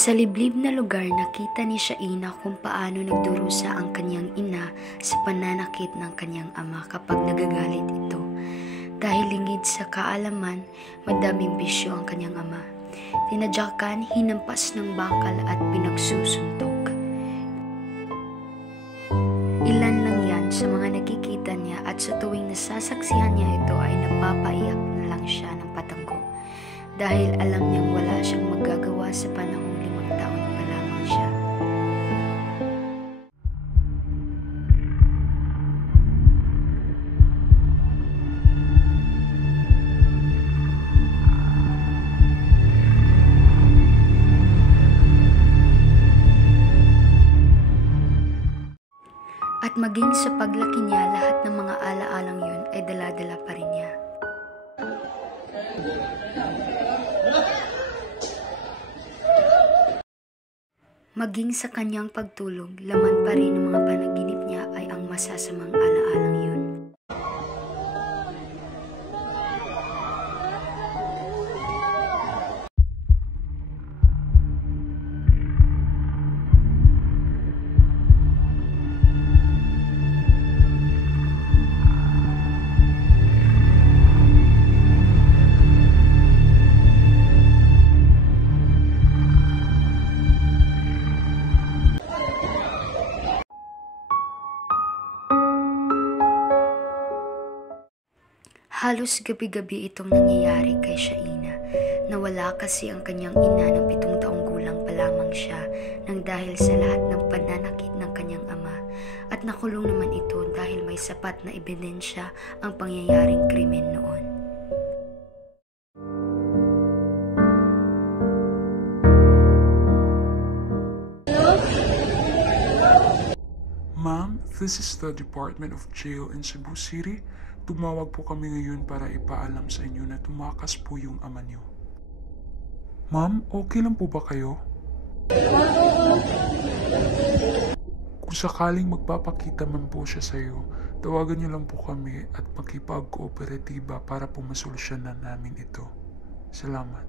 Sa liblib na lugar nakita ni Shaina kung paano nagdurusa ang kanyang ina sa pananakit ng kanyang ama kapag nagagalit ito. Dahil lingid sa kaalaman, madaming bisyo ang kanyang ama. Tinadyakan, hinampas ng bakal at pinagsusuntok. Ilan lang yan sa mga nakikita niya at sa tuwing nasasaksihan niya ito ay napapaiyak na lang siya ng patanggo. Dahil alam niyang wala siyang magagawa sa panahong 5 taon pa lamang siya. At maging sa paglaki niya, lahat ng mga alaalang yun ay dala-dala pa rin niya. Maging sa kanyang pagtulog, laman pa rin ng mga panaginip niya ay ang masasamang alaalang yun. Halos gabi-gabi itong nangyayari kay Shaina. Nawala kasi ang kanyang ina ng 7 taong gulang pa lamang siya nang dahil sa lahat ng pananakit ng kanyang ama. At nakulong naman ito dahil may sapat na ebidensya ang pangyayaring krimen noon. Ma'am, this is the Department of Jail in Cebu City. Tumawag po kami ngayon para ipaalam sa inyo na tumakas po yung ama niyo. Ma'am, okay lang po ba kayo? Kung sakaling magpapakita man po siya sa iyo, tawagan niyo lang po kami at makipag-kooperatiba para po masolusyonan namin ito. Salamat.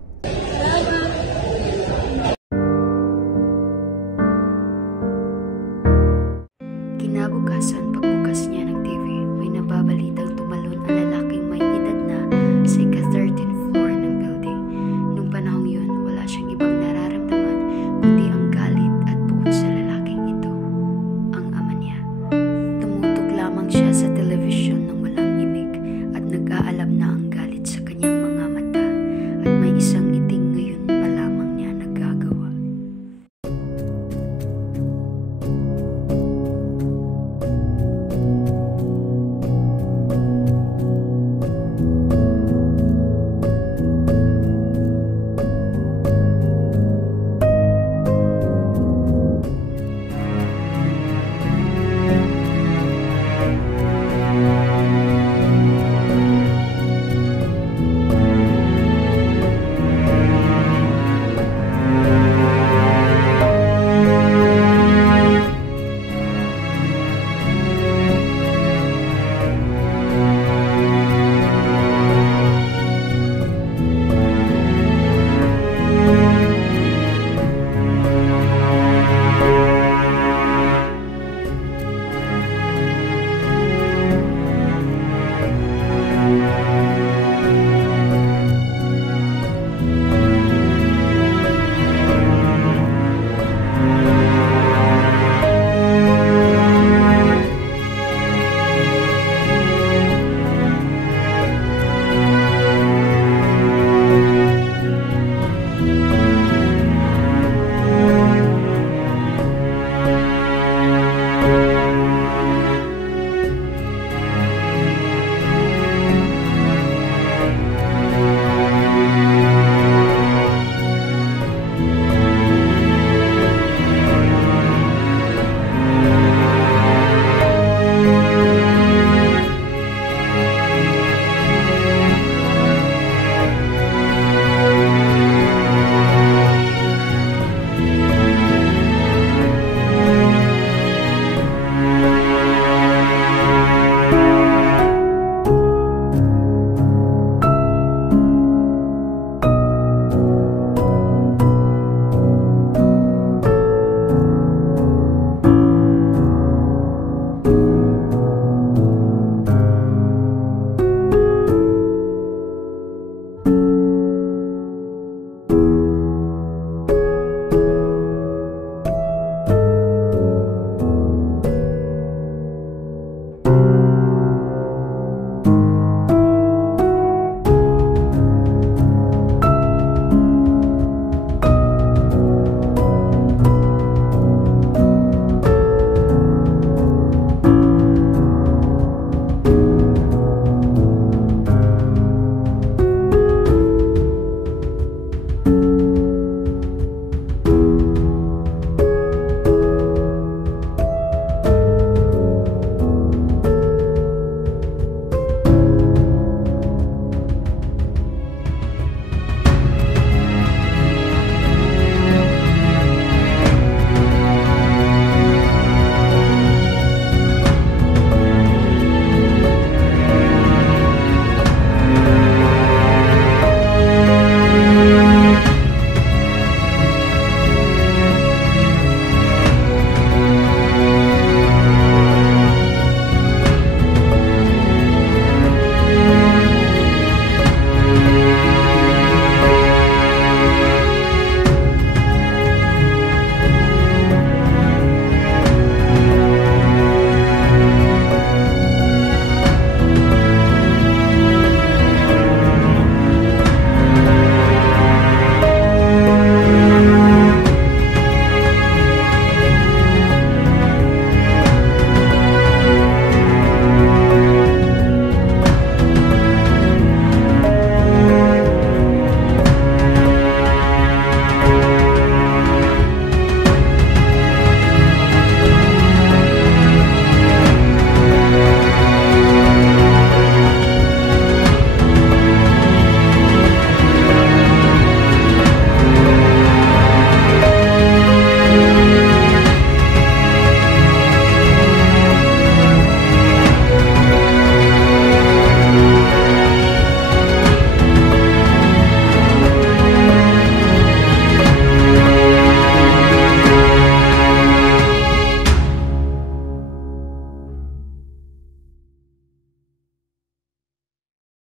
Kinabukasan, pagbukas niya ng TV, may nababalitang